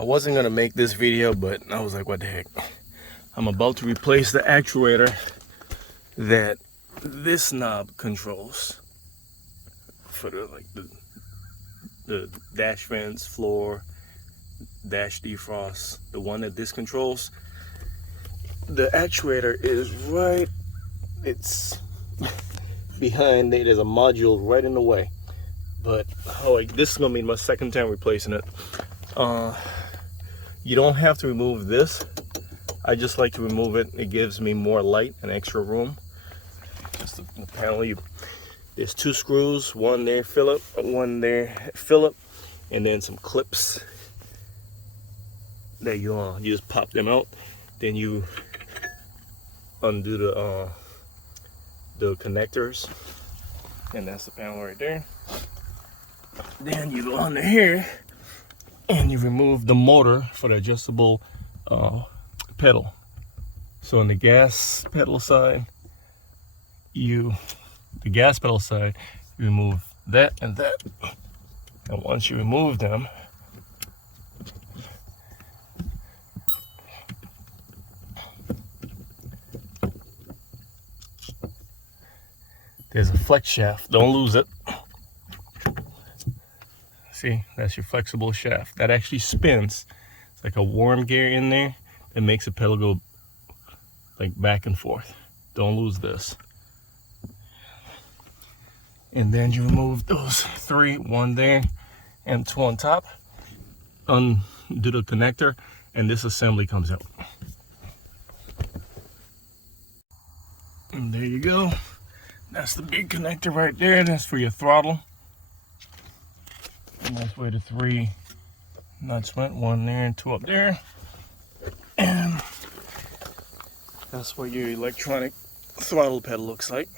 I wasn't gonna make this video, but I was like, what the heck. I'm about to replace the actuator that this knob controls for the dash vents, floor, dash defrost. The one that this controls, the actuator is right, it's behind it. There's a module right in the way. But this is gonna be my second time replacing it. You don't have to remove this. I just like to remove it. It gives me more light and extra room. Just the panel, there's 2 screws, one there Philip, one there Philip, and then some clips that you just pop them out. Then you undo the connectors, and that's the panel right there. Then you go under here and you remove the motor for the adjustable pedal. So on the gas pedal side, you remove that and that. And once you remove them, there's a flex shaft. Don't lose it. See, that's your flexible shaft. That actually spins. It's like a worm gear in there that makes the pedal go like back and forth. Don't lose this. And then you remove those 3, 1 there and 2 on top. Undo the connector, and this assembly comes out. And there you go. That's the big connector right there. That's for your throttle. And that's where the 3 nuts went, 1 there and 2 up there. And that's what your electronic throttle pedal looks like.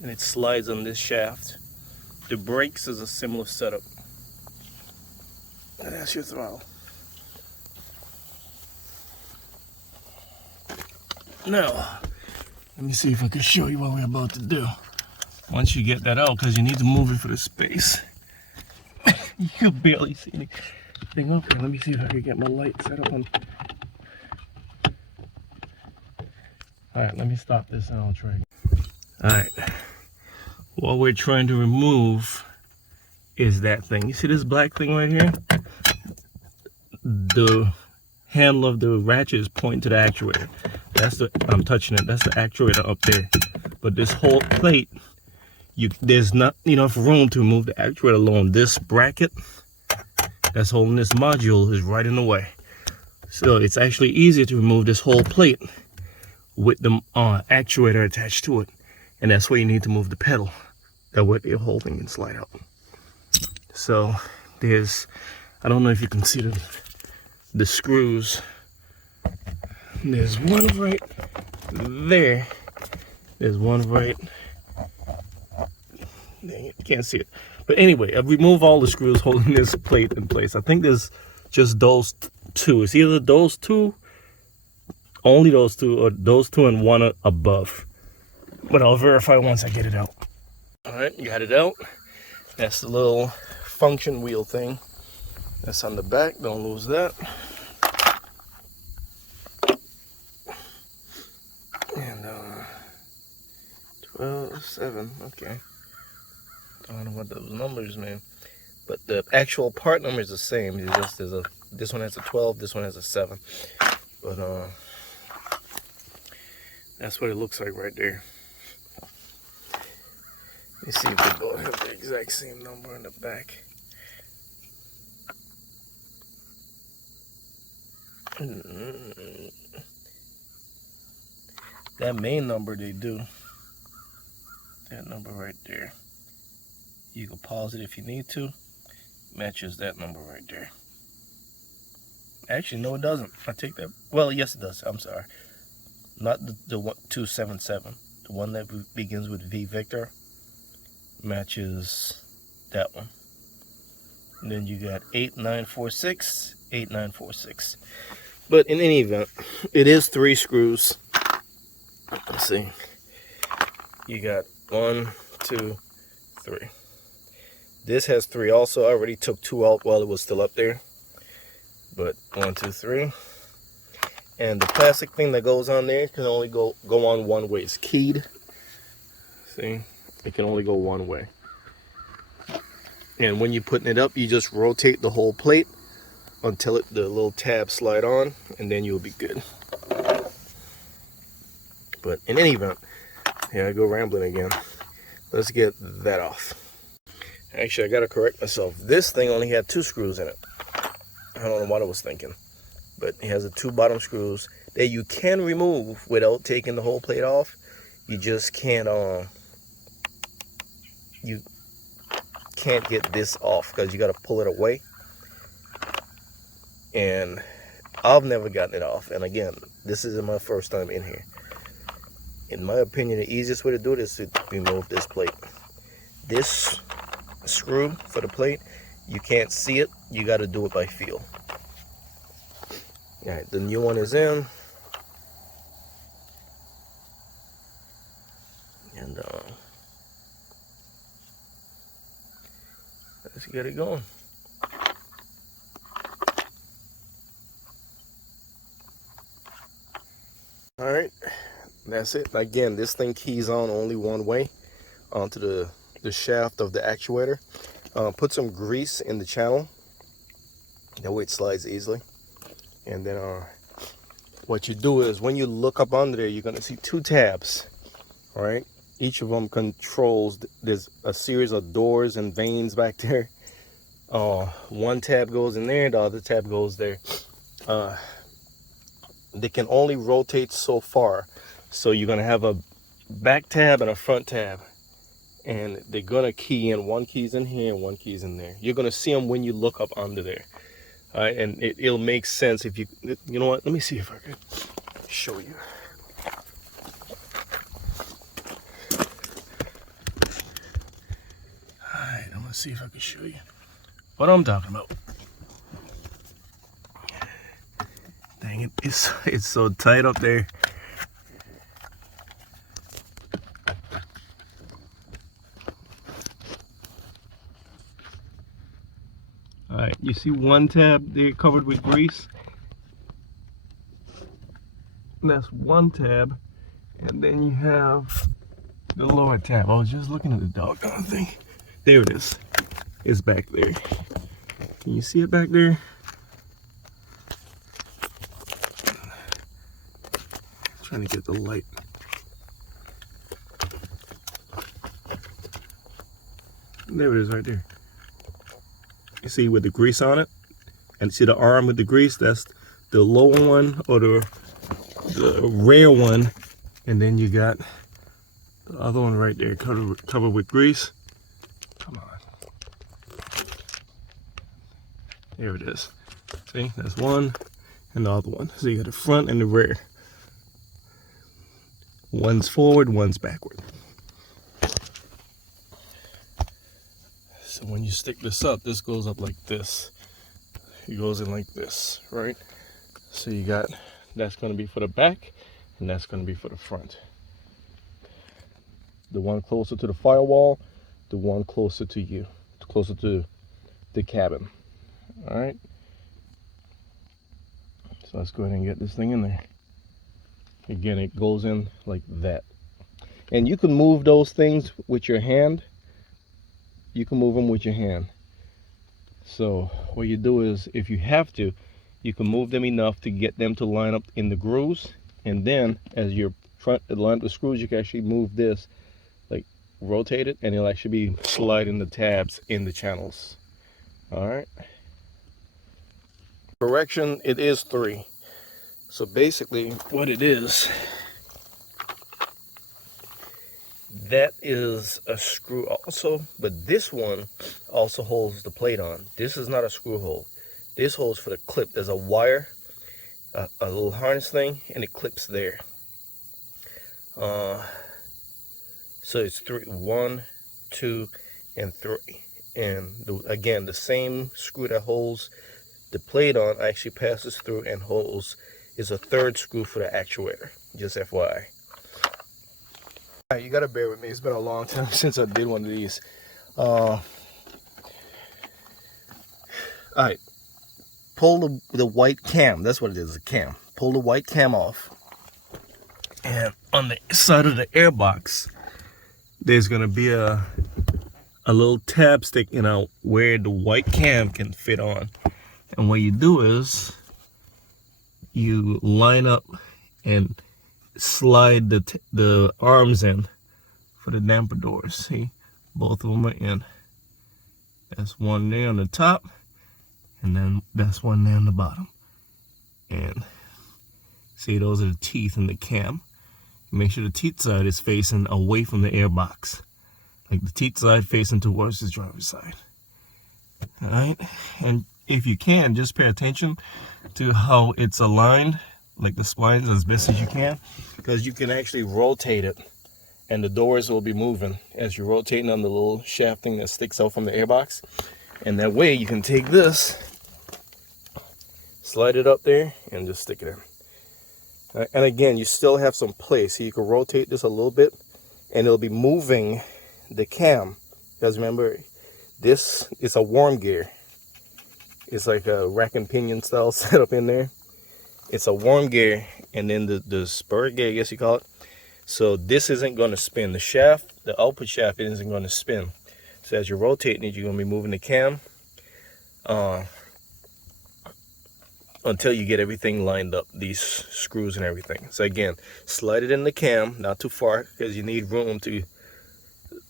And it slides on this shaft. The brakes is a similar setup. And that's your throttle. Now, let me see if I can show you what we're about to do. Once you get that out, because you need to move it for the space. You can barely see anything up here. Let me see if I can get my light set up on. Alright, let me stop this and I'll try. Alright. What we're trying to remove is that thing. You see this black thing right here? The handle of the ratchet is pointing to the actuator. That's the, I'm touching it, that's the actuator up there. But this whole plate, there's not enough room to remove the actuator alone. This bracket that's holding this module is right in the way. So it's actually easier to remove this whole plate with the actuator attached to it. And that's where you need to move the pedal. That way you're holding and slide out. So there's, I don't know if you can see the screws. There's one right there. There's one right, dang it, you can't see it. But anyway, I've removed all the screws holding this plate in place. I think there's just those 2. It's either those 2, only those 2, or those 2 and 1 above. But I'll verify once I get it out. Alright, got it out. That's the little function wheel thing. That's on the back, don't lose that. And 12, 7, okay. Don't know what those numbers mean. But the actual part number is the same. It's just this one has a 12, this one has a 7. But that's what it looks like right there. Let me see if they both have the exact same number in the back. That main number they do. That number right there. You can pause it if you need to. Matches that number right there. Actually, no, it doesn't. I take that. Well, yes, it does. I'm sorry. Not the 277. The one that begins with V Victor matches that one. And then you got 8946, 8946. But in any event, it is 3 screws. Let's see. You got 1, 2, 3. This has 3 also. I already took 2 out while it was still up there. But 1, 2, 3. And the plastic thing that goes on there can only go on one way. It's keyed. See? It can only go one way. And when you're putting it up, you just rotate the whole plate until the little tabs slide on, and then you'll be good. But in any event, here I go rambling again. Let's get that off. Actually, I gotta correct myself. This thing only had 2 screws in it. I don't know what I was thinking. But it has the 2 bottom screws that you can remove without taking the whole plate off. You just can't you can't get this off because you got to pull it away. And I've never gotten it off. And again, this isn't my first time in here. In my opinion, the easiest way to do it is to remove this plate. This screw for the plate, you can't see it. You got to do it by feel. All right, the new one is in. And let's get it going. All right, that's it. Again, this thing keys on only one way onto the shaft of the actuator. Put some grease in the channel. That way it slides easily. And then what you do is when you look up under there, you're going to see 2 tabs. All right, each of them controls, there's a series of doors and vanes back there. One tab goes in there, the other tab goes there. They can only rotate so far, so you're going to have a back tab and a front tab, and they're going to key in. One key's in here and one key's in there. You're going to see them when you look up under there. All right, and it'll make sense if you know what, let me see if I can show you. Alright, I'm gonna see if I can show you what I'm talking about. Dang it, it's so tight up there. Alright, you see one tab there covered with grease? And that's one tab. And then you have the lower tab. I was just looking at the doggone thing. There it is. It's back there. Can you see it back there? Trying to get the light. There it is right there. You see with the grease on it? And see the arm with the grease? That's the lower one, or the rare one. And then you got the other one right there covered with grease. Come on. There it is. See, that's one and the other one. So you got the front and the rear. One's forward, one's backward. So when you stick this up, this goes up like this. It goes in like this, right? So you got, that's going to be for the back, and that's going to be for the front. The one closer to the firewall, the one closer to you, closer to the cabin. All right. So let's go ahead and get this thing in there. Again, it goes in like that. And you can move those things with your hand. You can move them with your hand. So what you do is, if you have to, you can move them enough to get them to line up in the grooves. And then as you're trying to line up the screws, you can actually move this, like rotate it, and it'll actually be sliding the tabs in the channels. All right. Correction, it is 3. So basically what it is, that is a screw also, but this one also holds the plate on. This is not a screw hole. This holds for the clip. There's a wire, a little harness thing, and it clips there. So it's 3, 1, 2, and 3. And again, the same screw that holds the plate on actually passes through and holds, is a 3rd screw for the actuator, just FYI. Alright, you gotta bear with me, it's been a long time since I did one of these. All right, pull the white cam. That's what it is, a cam. Pull the white cam off. And on the side of the airbox, there's gonna be a little tab sticking out where the white cam can fit on. And what you do is you line up and slide the arms in for the damper doors. See, both of them are in. That's one there on the top, and then that's one there on the bottom. And see, those are the teeth in the cam. Make sure the teeth side is facing away from the airbox, like the teeth side facing towards the driver's side. All right, and if you can, just pay attention to how it's aligned, like the splines, as best as you can, because you can actually rotate it and the doors will be moving as you're rotating on the little shafting that sticks out from the airbox. And that way you can take this, slide it up there, and just stick it in. Right, and again, you still have some play, so you can rotate this a little bit and it'll be moving the cam, because remember, this is a worm gear. It's like a rack and pinion style setup in there. It's a worm gear, and then the spur gear, I guess you call it. So this isn't going to spin. The shaft, the output shaft, isn't going to spin. So as you're rotating it, you're going to be moving the cam until you get everything lined up, these screws and everything. So again, slide it in the cam, not too far, because you need room to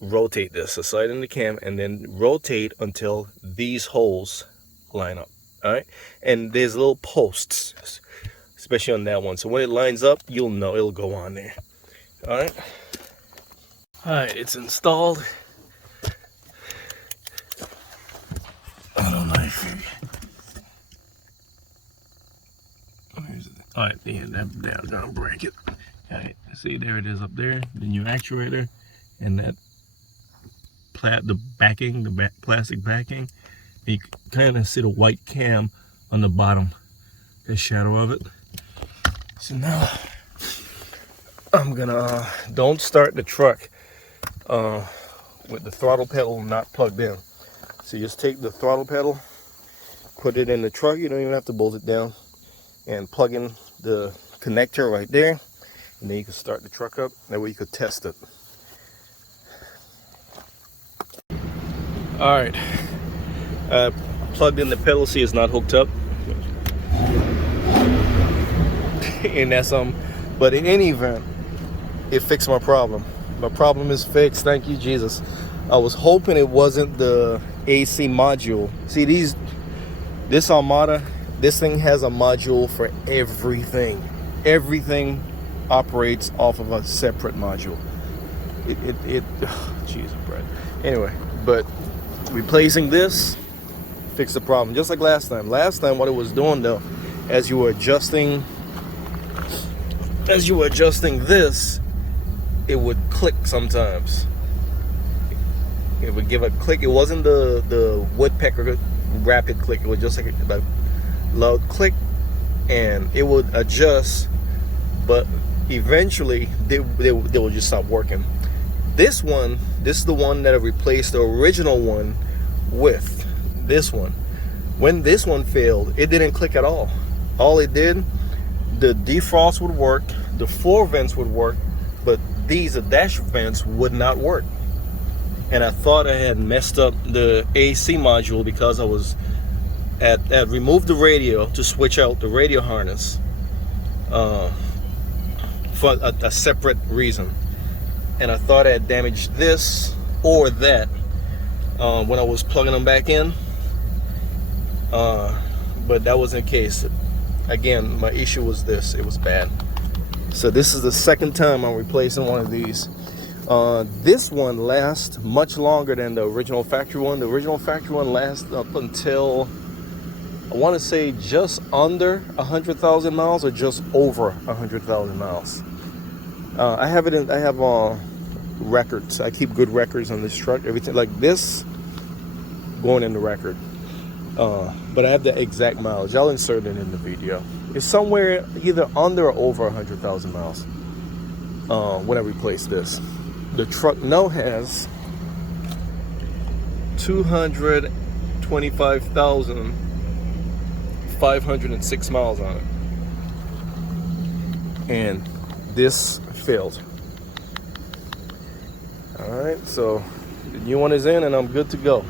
rotate this. So slide in the cam and then rotate until these holes line up. All right, and there's little posts, especially on that one. So when it lines up, you'll know it'll go on there. All right. All right, it's installed. I don't know if you... All right, yeah, that gonna break it. All right, see, there it is up there. The new actuator and that the backing, the plastic backing. You can kind of see the white cam on the bottom, the shadow of it. So now I'm gonna don't start the truck with the throttle pedal not plugged in. So you just take the throttle pedal, put it in the truck. You don't even have to bolt it down, and plug in the connector right there, and then you can start the truck up. That way you could test it. All right, plugged in the pedal. See, it's not hooked up, and that's but in any event, it fixed my problem. My problem is fixed. Thank you, Jesus. I was hoping it wasn't the AC module. See, this Armada, this thing has a module for everything. Everything operates off of a separate module. Jesus, Brad. Anyway, but replacing this fixed the problem, just like last time. Last time, what it was doing though, as you were adjusting this, it would click sometimes. It would give a click. It wasn't the woodpecker rapid click. It was just like a loud click, and it would adjust, but eventually they will just stop working. This is the one that I replaced the original one with. This one, when this one failed, it didn't click at all. All it did, the defrost would work, the floor vents would work, but the dash vents would not work. And I thought I had messed up the AC module because I was had removed the radio to switch out the radio harness for a separate reason. And I thought I had damaged this or that when I was plugging them back in, but that wasn't the case. Again, my issue was this. It was bad. So this is the second time I'm replacing one of these. This one lasts much longer than the original factory one. The original factory one lasts up until, I want to say, just under 100,000 miles or just over 100,000 miles. I have records. I keep good records on this truck. Everything like this going in the record. But I have the exact mileage. I'll insert it in the video. It's somewhere either under or over 100,000 miles when I replace this. The truck now has 225,000 506 miles on it. And this failed. All right, so the new one is in and I'm good to go.